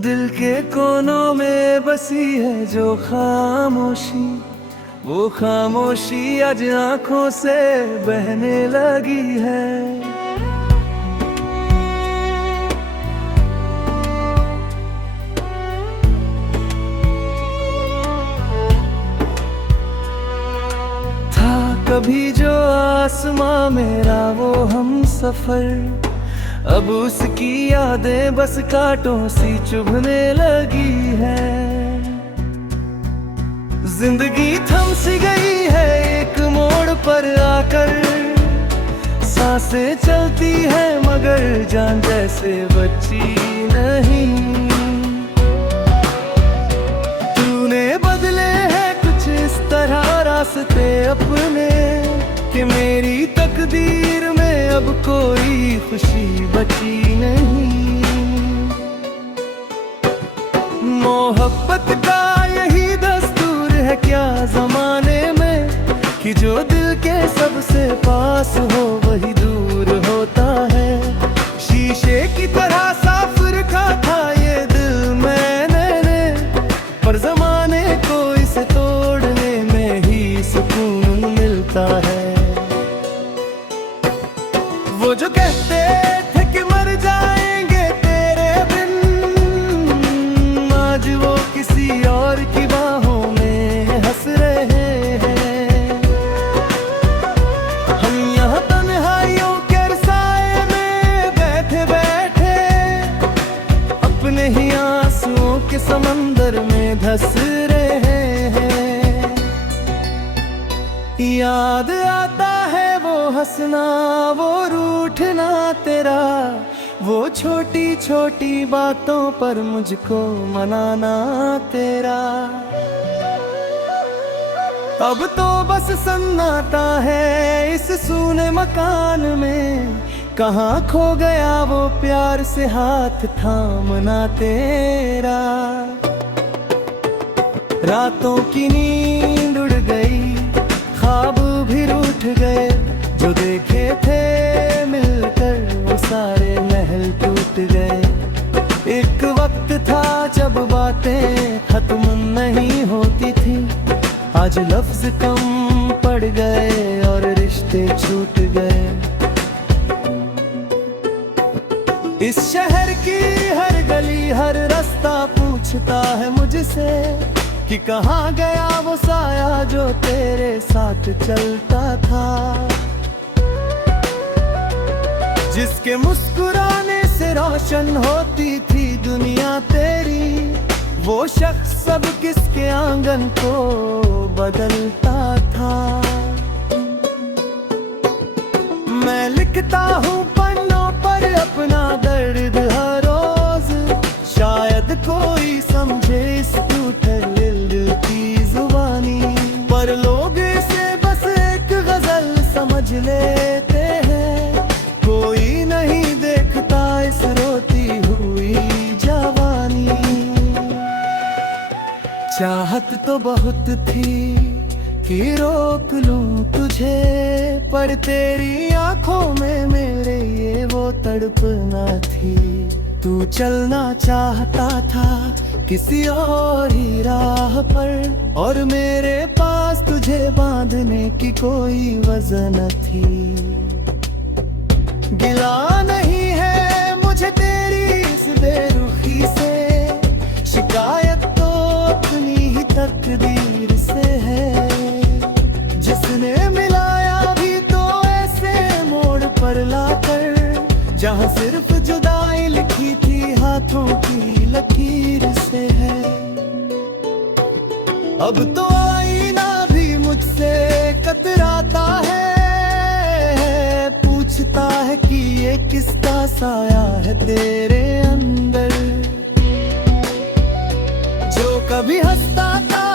दिल के कोनों में बसी है जो खामोशी, वो खामोशी आज आंखों से बहने लगी है। था कभी जो आसमां मेरा वो हम सफर, अब उसकी यादें बस कांटों सी चुभने लगी है। जिंदगी थम सी गई है एक मोड़ पर आकर, सांसें चलती है मगर जान जैसे बची नहीं। तूने बदले हैं कुछ इस तरह रास्ते अपने कि मेरी तकदीर में अब कोई खुशी बची नहीं। मोहब्बत का यही दस्तूर है क्या जमाने में कि जो दिल के सबसे पास हो वही दूर होता है। शीशे की तरह साफ रखा था ये दिल मैंने, पर जमाने को इसे तोड़ने में ही सुकून मिलता है। वो जो कहते थे कि मर जाएंगे तेरे बिन, आज वो किसी और की बाहों में हंस रहे हैं। हम यहाँ तन्हाइयों के साए में बैठे बैठे अपने ही आंसुओं के समंदर में धंस रहे हैं। याद आता है वो हंसना, वो रूठना तेरा, वो छोटी छोटी बातों पर मुझको मनाना तेरा। अब तो बस सन्नाटा है इस सूने मकान में, कहाँ खो गया वो प्यार से हाथ थामना तेरा। रातों की नींद उड़ गई, ख्वाब भी रूठ गए, जो देखे थे मिलकर वो सारे महल टूट गए। एक वक्त था जब बातें खत्म नहीं होती थी, आज लफ्ज कम पड़ गए और रिश्ते छूट गए। इस शहर की हर गली हर रास्ता पूछता है मुझसे कि कहाँ गया वो साया जो तेरे साथ चलता था। जिसके मुस्कुराने से रोशन होती थी दुनिया तेरी, वो शख्स अब किसके आंगन को बदलता था। मैं लिखता हूँ पन्नों पर अपना दर्द हर रोज, शायद कोई समझे इस टूटे दिल की जुबानी, पर लोग इसे बस एक गजल समझ लेते हैं। कोई नहीं देखता इस रोती हुई जवानी। चाहत तो बहुत थी कि रोक लूं तुझे, पर तेरी आंखों में मेरे ये वो तड़पना थी। तू चलना चाहता था किसी और ही राह पर, और मेरे पास तुझे बांधने की कोई वजह न थी। गिला नहीं है मुझे तेरी इस बेरुखी से, शिकायत तो अपनी ही तकदीर से है। जिसने मिलाया भी तो ऐसे मोड़ पर लाकर, जहाँ सिर्फ जुदाई लिखी थी हाथों की लकीर से है। अब तो आईना भी मुझसे कतराता है, पूछता है कि ये किसका साया है तेरे अंदर। जो कभी हंसता था,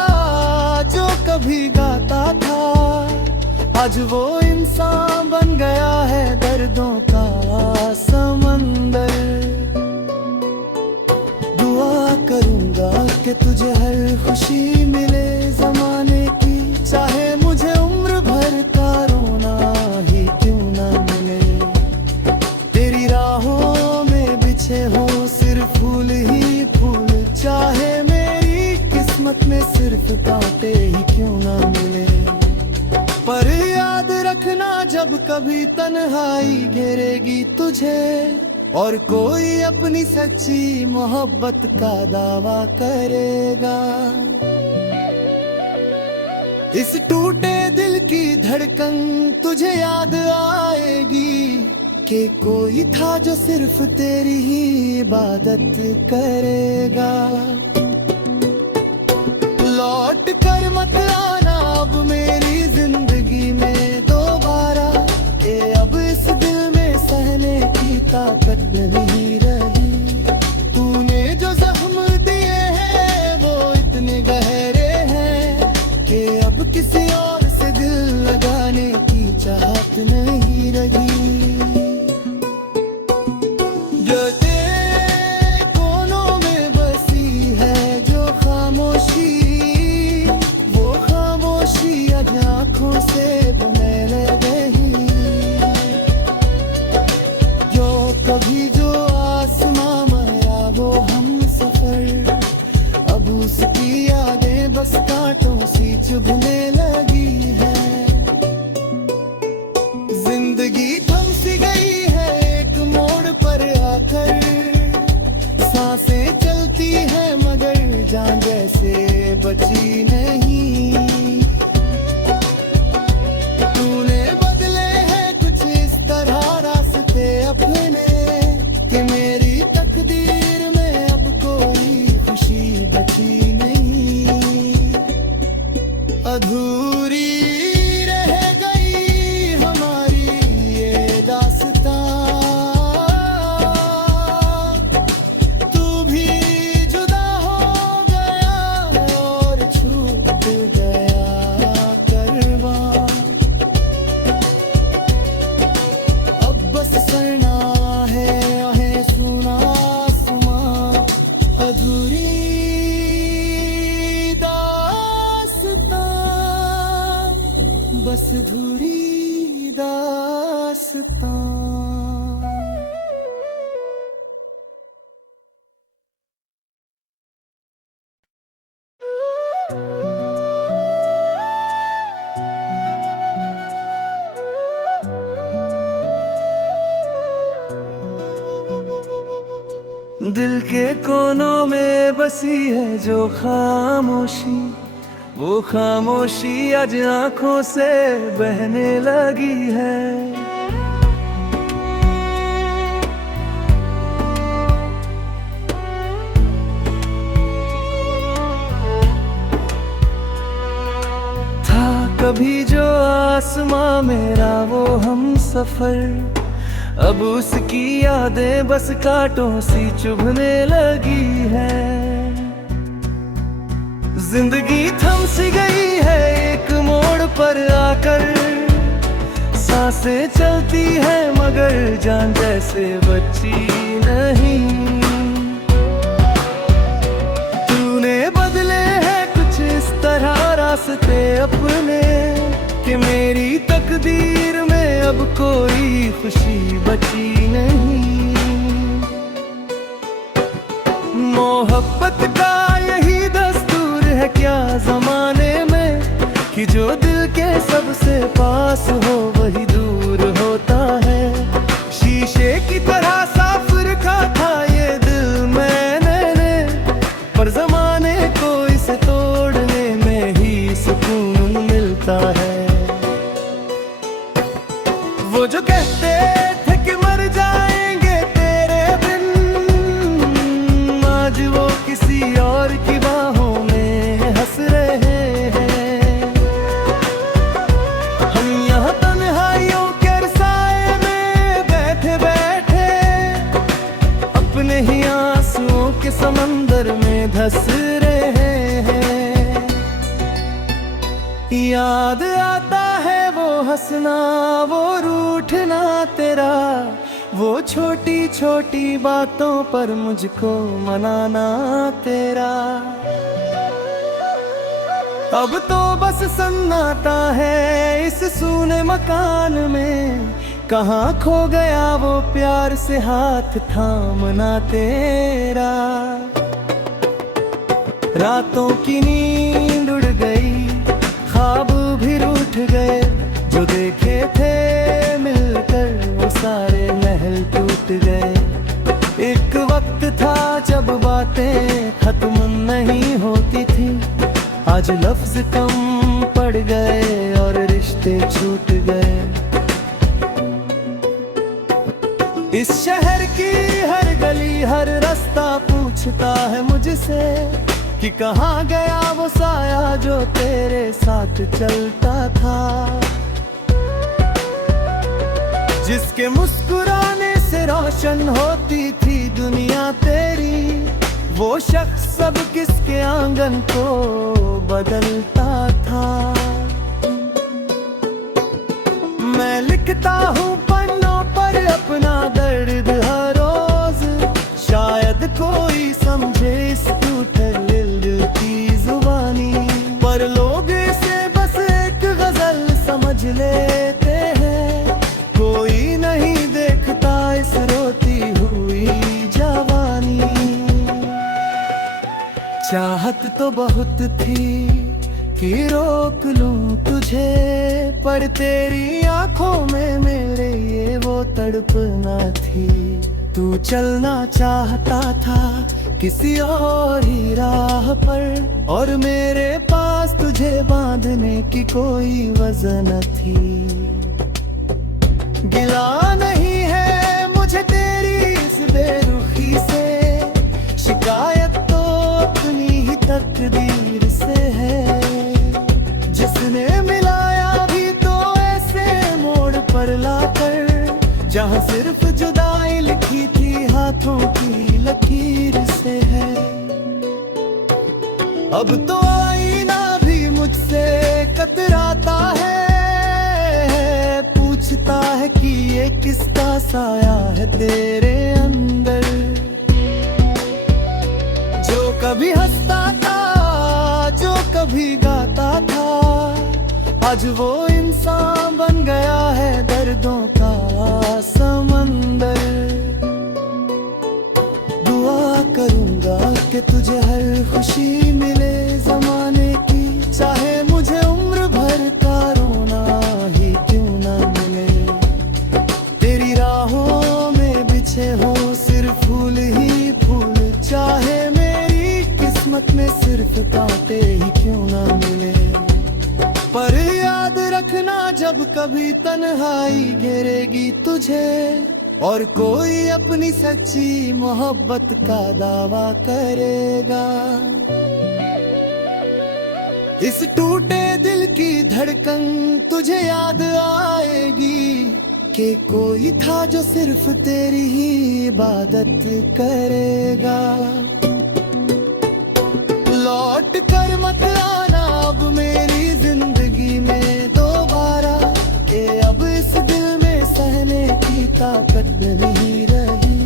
जो कभी गाता था, आज वो इंसान बन गया है दर्दों का समंदर। दुआ करूंगा कि तुझे हर खुशी मिले जमाने किस्मत में सिर्फ कांटे ही क्यों ना मिले। पर याद रखना जब कभी तन्हाई घेरेगी तुझे और कोई अपनी सच्ची मोहब्बत का दावा करेगा, इस टूटे दिल की धड़कन तुझे याद आएगी कि कोई था जो सिर्फ तेरी ही इबादत करेगा। लौट कर मत आना अब मेरी जिंदगी में दोबारा, कि अब इस दिल में सहने की ताकत नहीं रही। तूने जो जख्म दिए हैं वो इतने गहरे हैं कि अब किसी और से दिल लगाने की चाहत नहीं रही। कोनों में बसी है जो खामोशी, वो खामोशी आज आँखों से बुने गई। जो कभी जो आसमां मरा वो हम सफर, अब उसकी यादें बस कांटों सी चुभने लगी है। जिंदगी थम सी गई है एक मोड़ पर आकर, सांसें चलती है मगर जान जैसे बची नहीं। तूने बदले हैं कुछ इस तरह रास्ते अपने कि मेरी तकदीर में अब कोई खुशी बची नहीं। अधूरी रह गई हमारी ये दास्तां, तू भी जुदा हो गया और छूट गया करवा। अब बस सरना है सुना सुमा, अधूरी दास्तां, बस अधूरी दास्तां। दिल के कोनों में बसी है जो खामोशी, वो खामोशी आज आँखों से बहने लगी है। था कभी जो आसमां मेरा वो हम सफर, अब उसकी यादें बस कांटों सी चुभने लगी है। जिंदगी थम सी गई है एक मोड़ पर आकर, सांसें चलती है मगर जान जैसे बची नहीं। तूने बदले हैं कुछ इस तरह रास्ते अपने कि मेरी तकदीर में अब कोई खुशी बची नहीं। मोहब्बत का यही दस्तूर है क्या जमाने में कि जो दिल के सबसे पास हो वही दूर होता है। शीशे की तरह साफ रखा था ये दिल मैंने, पर जमाने को इसे तोड़ने में ही सुकून मिलता है। वो जो कहते थे कि मर जाएंगे तेरे बिन, आज वो किसी और की बाहों में हंस रहे हैं। हम यहाँ तन्हाइयों के साए में बैठे बैठे अपने ही आंसुओं के समंदर में धंस रहे हैं। याद आता है वो हंसना, वो रूठना तेरा, वो छोटी छोटी बातों पर मुझको मनाना तेरा। अब तो बस सन्नाटा है इस सूने मकान में, कहाँ खो गया वो प्यार से हाथ थामना तेरा। रातों की नींद उड़ गई, ख्वाब भी रूठ गए, जो देखे थे मिलकर वो सारे महल टूट गए। एक वक्त था जब बातें खत्म नहीं होती थी, आज लफ्ज कम पड़ गए और रिश्ते छूट गए। इस शहर की हर गली हर रास्ता पूछता है मुझसे कि कहाँ गया वो साया जो तेरे साथ चलता था, जिसके मुस्कुराने से रोशन होती थी दुनिया तेरी। वो शख्स सब किसके आंगन को बदलता था। मैं लिखता हूँ पन्नों पर अपना दर्द हर रोज, शायद कोई समझे इस टूटे दिल की जुबानी, पर लोग इसे बस एक गजल समझ लेते हैं। कोई नहीं देखता इस रोती हुई जवानी। चाहत तो बहुत थी कि रोक लूं तुझे, पर तेरी आंखों में मेरे ये वो तड़पना थी। तू चलना चाहता था किसी और ही राह पर, और मेरे पास तुझे बांधने की कोई वजह न थी। गिला नहीं है मुझे तेरी इस बेरुखी से, शिकायत तो अपनी ही तकदीर से है, जिसने मिलाया भी तो ऐसे मोड़ पर लाकर, जहाँ सिर्फ जुदाई लिखी थी हाथों की लकीर से है। अब तो आईना भी मुझसे कतराता है, पूछता है कि ये किसका साया है तेरे अंदर। जो कभी हंसता था, जो कभी गाता था, आज वो इंसान बन गया है दर्दों का समंदर। दुआ करूंगा कि तुझे हर खुशी मिले जमाने की, चाहे मुझे उम्र भर का रोना ही क्यों ना मिले। तेरी राहों में बिछे हो सिर्फ फूल ही फूल, चाहे मेरी किस्मत में सिर्फ कांटे ही क्यों ना मिले। पर याद रखना जब कभी तन्हाई घेरेगी तुझे, और कोई अपनी सच्ची मोहब्बत का दावा करेगा, इस टूटे दिल की धड़कन तुझे याद आएगी कि कोई था जो सिर्फ तेरी ही इबादत करेगा। लौट कर मत आना अब मेरी जिंदगी में दोबारा, कि अब इस दिल में सहने की ताकत नहीं रही।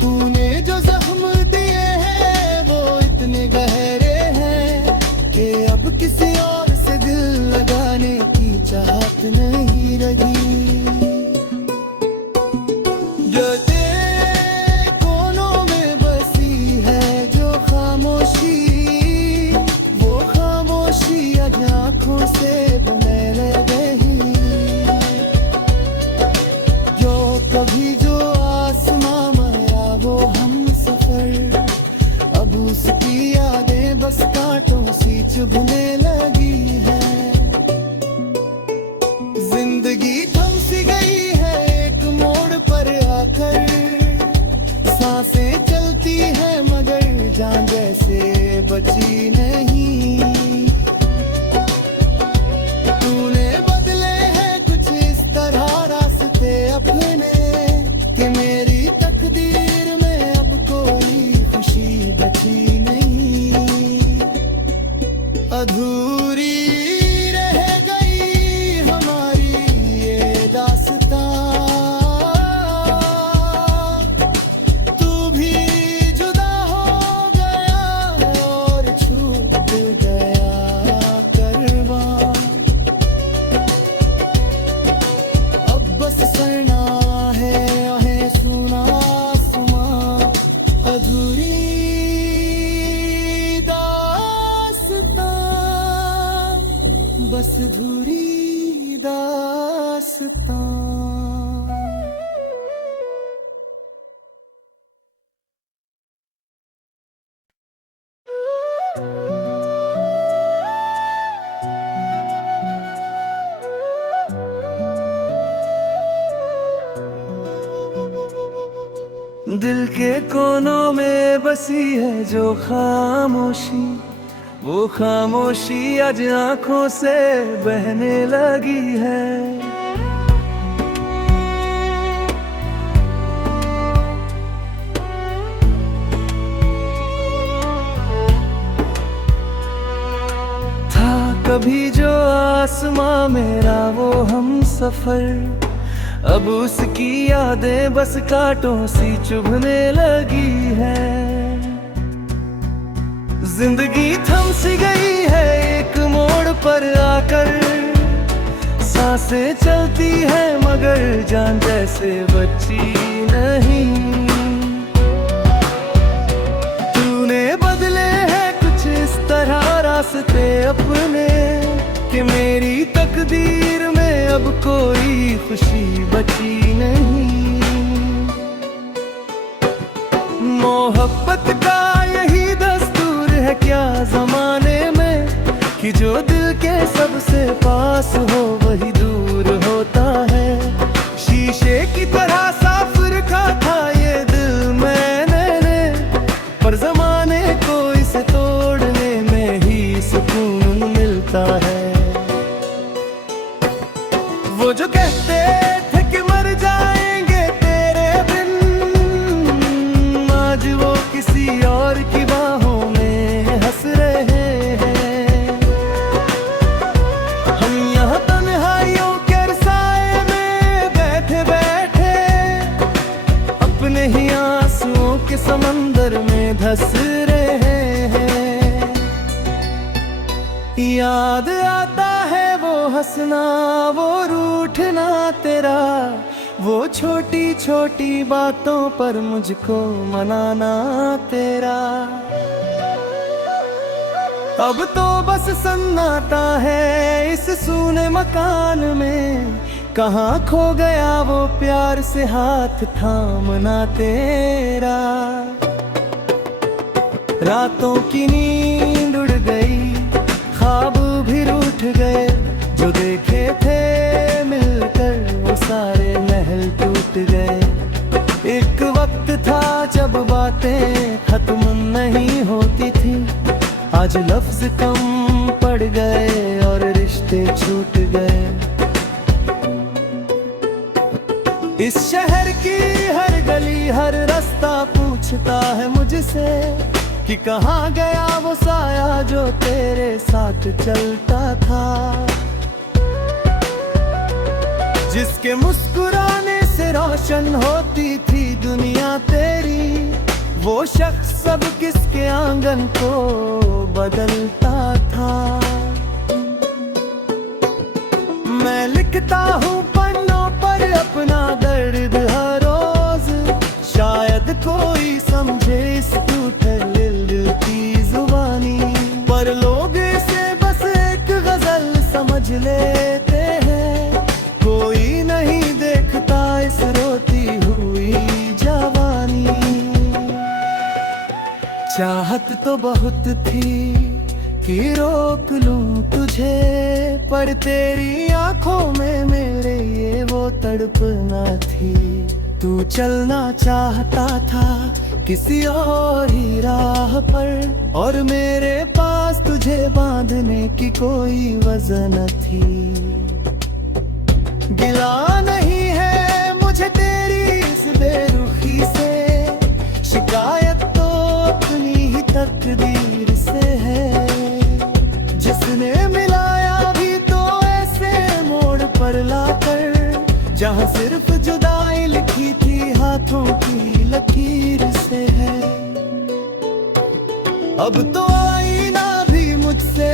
तूने जो जख्म दिए हैं वो इतने गहरे हैं कि अब किसी और से दिल लगाने की चाहत नहीं रही। जो तेरे कोनों में बसी है जो खामोशी, वो खामोशी आज आँखों से मैल गई। जो कभी जो आसमां मया वो हम सफर, अब उसकी यादें बस कांटों सी चुभने लगी है। जिंदगी थम सी गई है एक मोड़ पर आकर, सांसें चलती है मगर जान जैसे बची नहीं। तूने बदले हैं कुछ इस तरह रास्ते अपने, कि मेरी तकदीर में अब कोई खुशी बची नहीं। अधूरी रह गई हमारी ये दास्तां, तू भी जुदा हो गया और छूट गया करवां। अब बस सरना है सुना सुमा अधूरी दास्तां। बस धुरी दास्तां। दिल के कोनों में बसी है जो खामोशी, वो खामोशी आज आंखों से बहने लगी है। था कभी जो आसमां मेरा वो हम सफर, अब उसकी यादें बस कांटों सी चुभने लगी है। जिंदगी थम सी गई है एक मोड़ पर आकर, सांसें चलती है मगर जान जैसे बची नहीं। तूने बदले हैं कुछ इस तरह रास्ते अपने, कि मेरी तकदीर में अब कोई खुशी बची नहीं। मोहब्बत का यही दस्तूर है क्या जमाने में, कि जो दिल के सबसे पास हो वही दूर होता है। शीशे की तरह साफ रखा था ये दिल मैंने, पर जमाने को इसे तोड़ने में ही सुकून मिलता है। वो जो कहते थे कि मर जाएंगे तेरे बिन, आज वो किसी और की बाहों में हंस रहे हैं। हम यहाँ तन्हाइयों के साए में बैठे बैठे, अपने ही आंसुओं के समंदर में धंस रहे हैं। याद आता है वो हंसना, वो रूठना तेरा, वो छोटी छोटी बातों पर मुझको मनाना तेरा। अब तो बस सन्नाटा है इस सूने मकान में, कहाँ खो गया वो प्यार से हाथ थामना तेरा। रातों की नींद उड़ गई, ख्वाब भी रूठ गए, जो देखे थे मिलकर वो सारे महल टूट गए। एक वक्त था जब बातें खत्म नहीं होती थी, आज लफ्ज कम पड़ गए और रिश्ते छूट गए। इस शहर की हर गली हर रास्ता पूछता है मुझसे, कि कहाँ गया वो साया जो तेरे साथ चलता था। जिसके मुस्कुराने से रोशन होती थी दुनिया तेरी, वो शख्स अब किसके आंगन को बदलता था। मैं लिखता हूँ पन्नों पर अपना दर्द हर रोज, शायद कोई समझे इस टूटे दिल की जुबानी, पर लोग इसे बस एक गजल समझ लेते हैं। कोई नहीं देखता इस रोती हुई जवानी। चाहत तो बहुत थी कि रोक लूं तुझे, पर तेरी आंखों में मेरे ये वो तड़पना थी। तू चलना चाहता था किसी और ही राह पर, और मेरे पास तुझे बांधने की कोई वजह न थी। गिला नहीं है मुझे तेरी इस बेरुखी से, शिकायत तो अपनी ही तकदीर से है। जिसने मिलाया भी तो ऐसे मोड़ पर लाकर, जहाँ सिर्फ जुदाई लिखी थी हाथों की लकीर से है। अब तो आईना भी मुझसे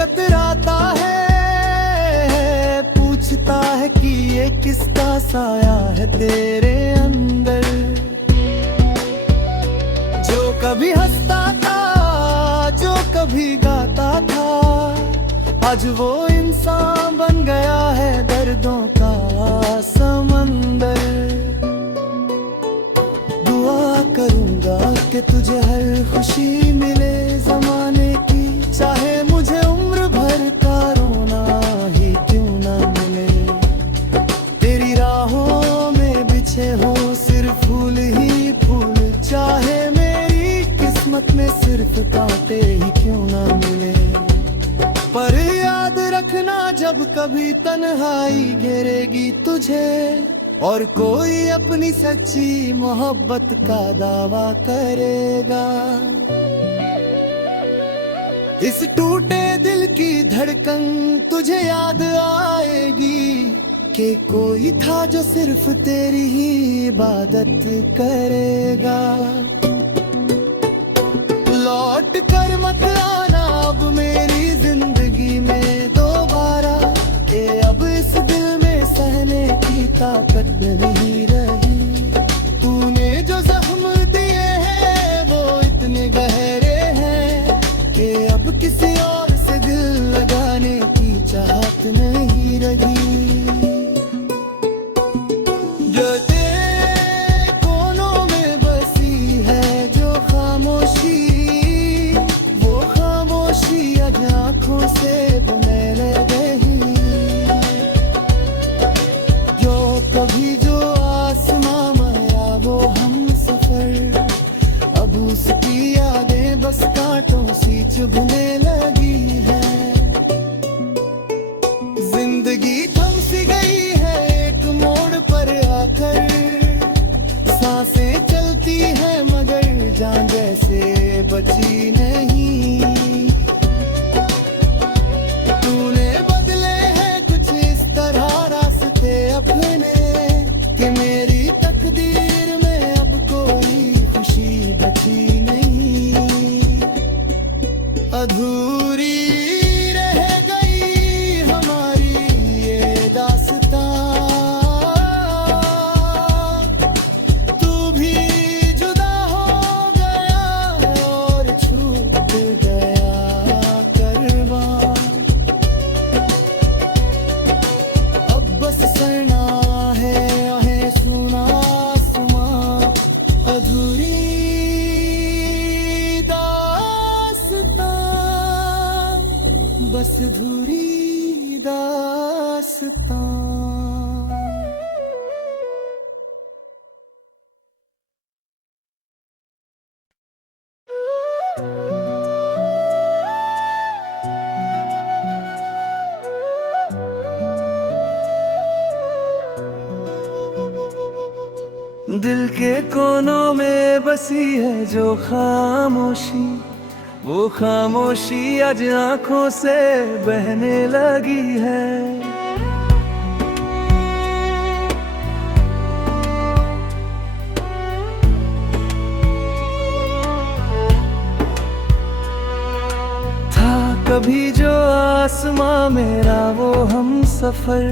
कतराता है, पूछता है कि ये किसका साया है तेरे अंदर। जो कभी हंसता था, जो कभी गाता था, आज वो इंसान कि तुझे हर खुशी मिले जमाने की, चाहे मुझे उम्र भर का रोना ही क्यों ना मिले। तेरी राहों में बिछे हो सिर्फ फूल ही फूल, चाहे मेरी किस्मत में सिर्फ कांटे ही क्यों ना मिले। पर याद रखना जब कभी तन्हाई घेरेगी तुझे, और कोई अपनी सच्ची मोहब्बत का दावा करेगा, इस टूटे दिल की धड़कन तुझे याद आएगी कि कोई था जो सिर्फ तेरी ही इबादत करेगा। लौट कर मत आना अब मेरी जिंदगी में दोबारा, कि अब इस दिल में सहने की ताकत नहीं रही। तूने जो जख्म दिए हैं वो इतने गहरे हैं कि अब किसी और से दिल लगाने की चाहत नहीं रही। जो तेरे कोनों में बसी है जो खामोशी, वो खामोशी आज आँखों से बने लगी। जो कभी जो आसमां मरा वो हम सफर, अब उसकी यादें बस कांटों सी चुभने लगी है। जिंदगी थम सी गई है एक मोड़ पर आकर, सांसें चलती है मगर जान जैसे बची नहीं। तूने बदले हैं कुछ इस तरह रास्ते अपने कि मेरी तकदीर में अब कोई खुशी बची नहीं। अधूरी रह गई हमारी ये दास्तां, तू भी जुदा हो गया और छूट गया करवा। अब बस सरना है आहें सुना आसमां, अधूरी दास्तां, बस अधूरी दास्तां। दिल के कोनों में बसी है जो खामोशी, वो खामोशी आज आँखों से बहने लगी है। था कभी जो आसमां मेरा वो हम सफर,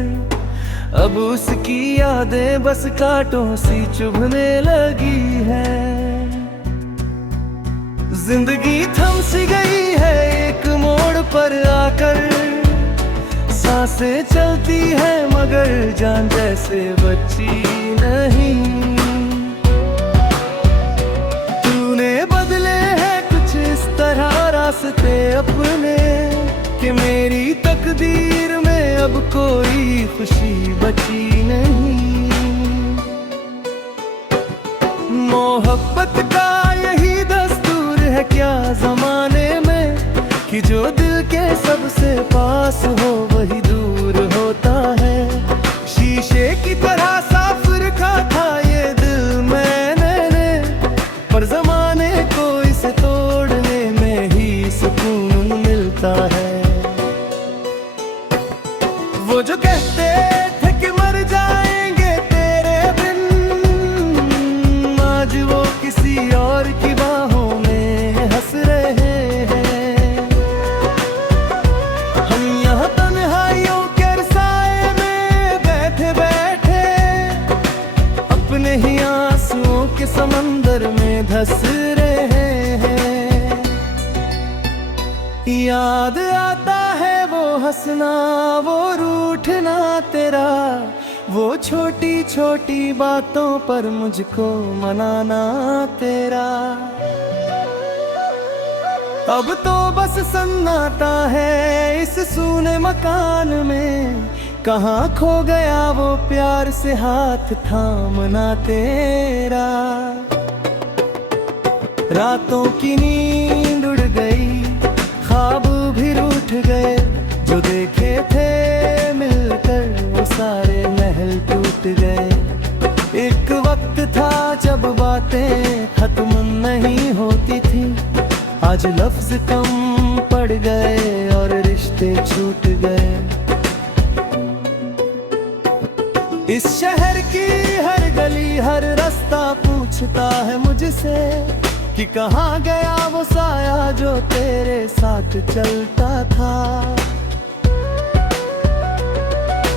अब उसकी यादें बस कांटों सी चुभने लगी है। जिंदगी थम सी गई है एक मोड़ पर आकर, सांसें चलती है मगर जान जैसे बची नहीं। तूने बदले हैं कुछ इस तरह रास्ते अपने कि मेरी तकदीर में अब कोई खुशी बची नहीं। मोहब्बत का यही दस्तूर है क्या जमाने में, कि जो दिल के सबसे पास हो वही दूर होता है। शीशे की तरह साफ रखा था ये दिल मैंने, पर जमाने को इसे तोड़ने में ही सुकून मिलता है। वो जो कहते थे कि मर जाएंगे तेरे बिन, आज वो किसी और की बाहों में हंस रहे हैं। हम यहाँ तन्हाइयों के साए में बैठे बैठे अपने ही आंसुओं के समंदर में धंस रहे हैं। याद आता है वो हंसना वो रूठना तेरा, वो छोटी छोटी बातों पर मुझको मनाना तेरा। अब तो बस सन्नाटा है इस सूने मकान में, कहाँ खो गया वो प्यार से हाथ थामना तेरा। रातों की नींद उड़ गई, ख्वाब भी रूठ गए, जो देखे थे मिलकर वो सारे महल टूट गए। एक वक्त था जब बातें खत्म नहीं होती थी, आज लफ्ज कम पड़ गए और रिश्ते छूट गए। इस शहर की हर गली हर रास्ता पूछता है मुझसे कि कहाँ गया वो साया जो तेरे साथ चलता था।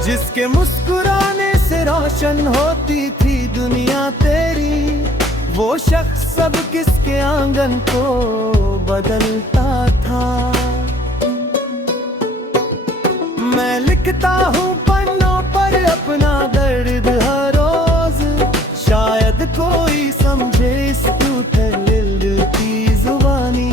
जिसके मुस्कुराने से रोशन होती थी दुनिया तेरी, वो शख्स अब किसके आंगन को बदलता था। मैं लिखता हूँ पन्नों पर अपना दर्द हर रोज, शायद कोई समझे इस टूटे दिल की जुबानी,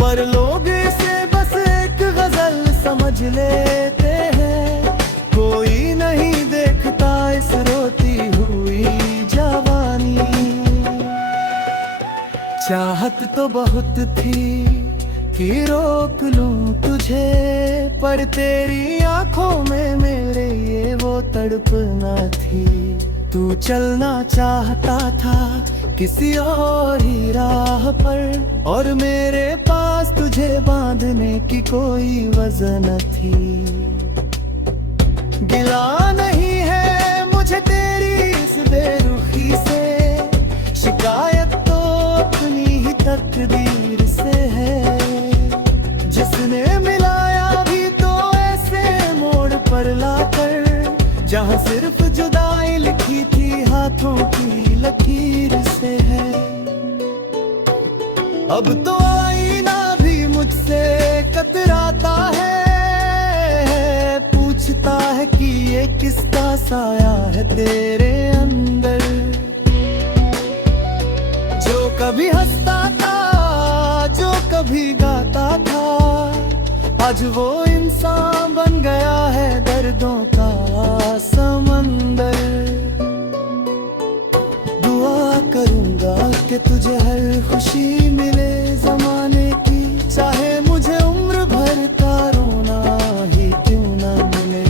पर लोग इसे बस एक गजल समझ लेते हैं। कोई नहीं देखता इस रोती हुई जवानी। चाहत तो बहुत थी कि रोक लूं तुझे, पर तेरी आंखों में मेरे ये वो तड़पना थी। तू चलना चाहता था किसी और ही राह पर, और मेरे पास तुझे बांधने की कोई वजह न थी। गिला नहीं है मुझे तेरी इस बेरुखी से, शिकायत तो अपनी ही तकदीर से है। जिसने मिलाया भी तो ऐसे मोड़ पर लाकर, जहाँ सिर्फ जुदाई लिखी थी हाथों की लकीर से है। अब तो आईना भी मुझसे कतराता है, पूछता है कि ये किसका साया है तेरे अंदर। जो कभी हंसता था, जो कभी गाता था, आज वो इंसान बन गया है दर्दों का समंदर। दुआ करूंगा कि तुझे हर खुशी मिले जमाने की, चाहे मुझे उम्र भर का रोना ही क्यों ना मिले।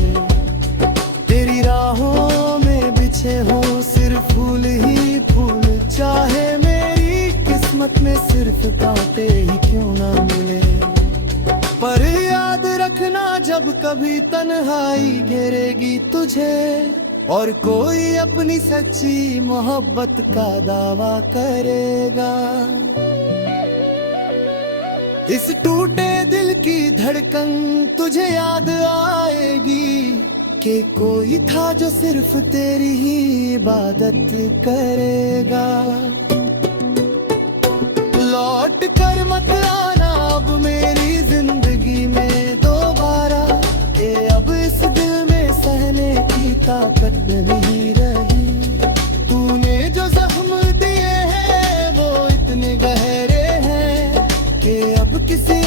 तेरी राहों में बिछे हो सिर्फ फूल ही फूल, चाहे मेरी किस्मत में सिर्फ कांटे ही क्यों ना मिले। पर याद रखना जब कभी तन्हाई घेरेगी तुझे, और कोई अपनी सच्ची मोहब्बत का दावा करेगा, इस टूटे दिल की धड़कन तुझे याद आएगी कि कोई था जो सिर्फ तेरी ही इबादत करेगा। लौट कर मत आना अब मेरी जिंदगी में दोबारा, कि अब इस दिल में सहने की ताकत नहीं रही। तूने जो जख्म दिए हैं वो इतने गहरे हैं कि अब किसी